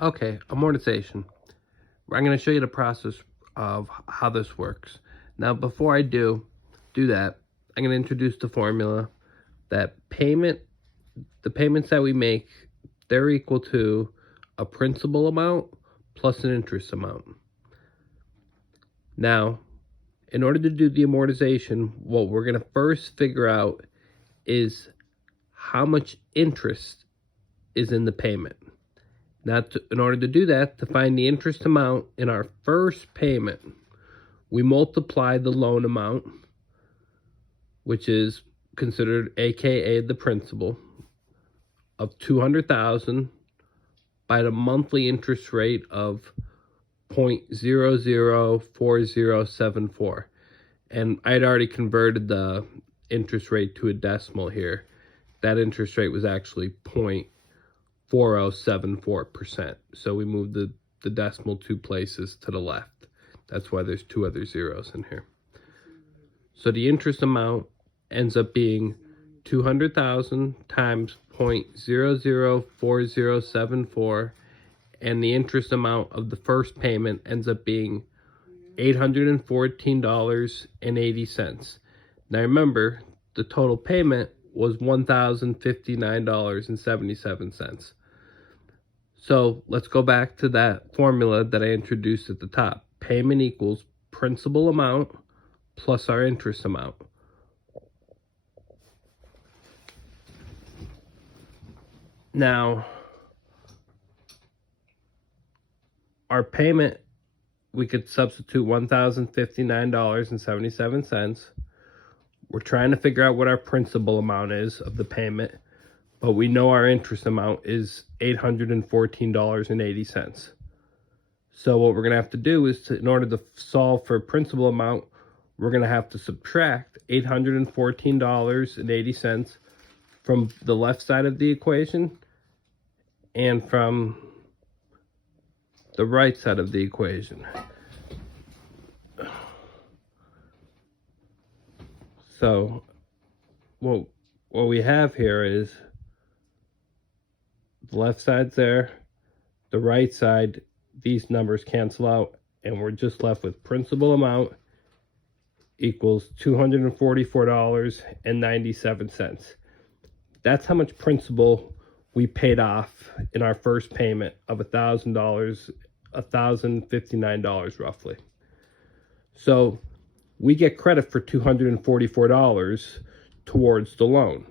Okay, amortization. I'm going to show you the process of how this works. Now, before I do that, I'm going to introduce the formula that the payments that we make, they're equal to a principal amount plus an interest amount. Now, in order to do the amortization, what we're going to first figure out is how much interest is in the payment. Now, in order to do that, to find the interest amount in our first payment, we multiply the loan amount, which is considered AKA the principal, of $200,000 by the monthly interest rate of 0.004074. And I had already converted the interest rate to a decimal here. That interest rate was actually 0.4074%. So we moved the decimal 2 places to the left. That's why there's 2 other zeros in here. So the interest amount ends up being 200,000 times 0.004074, and the interest amount of the first payment ends up being $814.80. Now remember, the total payment was $1,059.77. So let's go back to that formula that I introduced at the top. Payment equals principal amount plus our interest amount. Now, our payment, we could substitute $1,059.77. We're trying to figure out what our principal amount is of the payment, but we know our interest amount is $814.80. So what we're going to have to do is, in order to solve for principal amount, we're going to have to subtract $814.80 from the left side of the equation and from the right side of the equation. So what we have here is the left side's there, the right side, these numbers cancel out, and we're just left with principal amount equals $244.97. That's how much principal we paid off in our first payment of $1,000, $1,059 roughly. So we get credit for $244 towards the loan.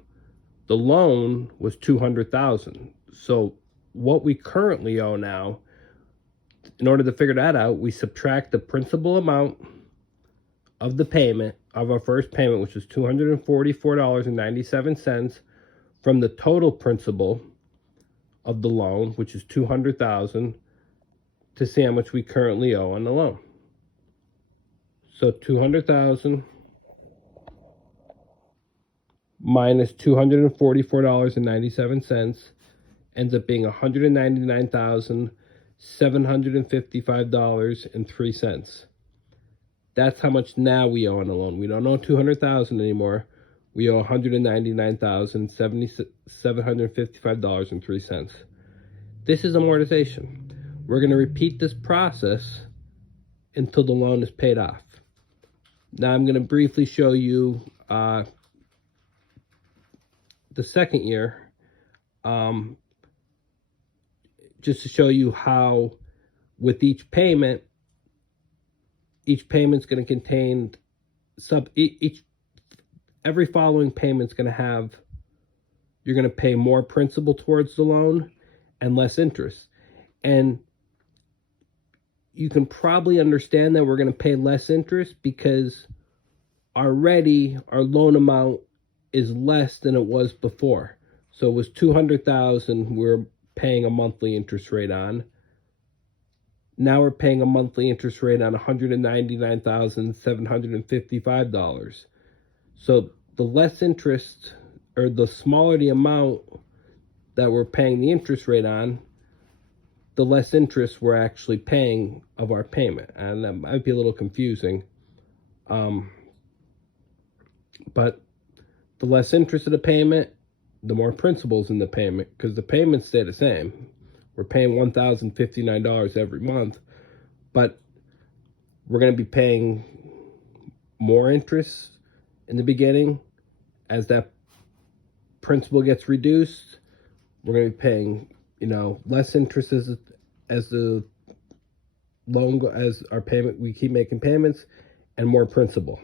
The loan was $200,000. So what we currently owe now, in order to figure that out, we subtract the principal amount of the payment of our first payment, which was $244.97, from the total principal of the loan, which is $200,000, to see how much we currently owe on the loan. So $200,000 minus $244.97 ends up being $199,755.03. That's how much now we owe on the loan. We don't owe $200,000 anymore. We owe $199,755.03. This is amortization. We're going to repeat this process until the loan is paid off. Now I'm going to briefly show you the second year, just to show you how with each payment's going to contain every following payment's going to have, you're going to pay more principal towards the loan and less interest. And you can probably understand that we're going to pay less interest because already our loan amount is less than it was before. So it was $200,000 we're paying a monthly interest rate on. Now we're paying a monthly interest rate on $199,755. So the less interest, or the smaller the amount that we're paying the interest rate on, the less interest we're actually paying of our payment. And that might be a little confusing. But the less interest of the payment, the more principal's in the payment, because the payments stay the same. we're paying $1,059 every month, but we're going to be paying more interest in the beginning. As that principal gets reduced, we're going to be paying, less interest as the loan, as our payment, we keep making payments, and more principal.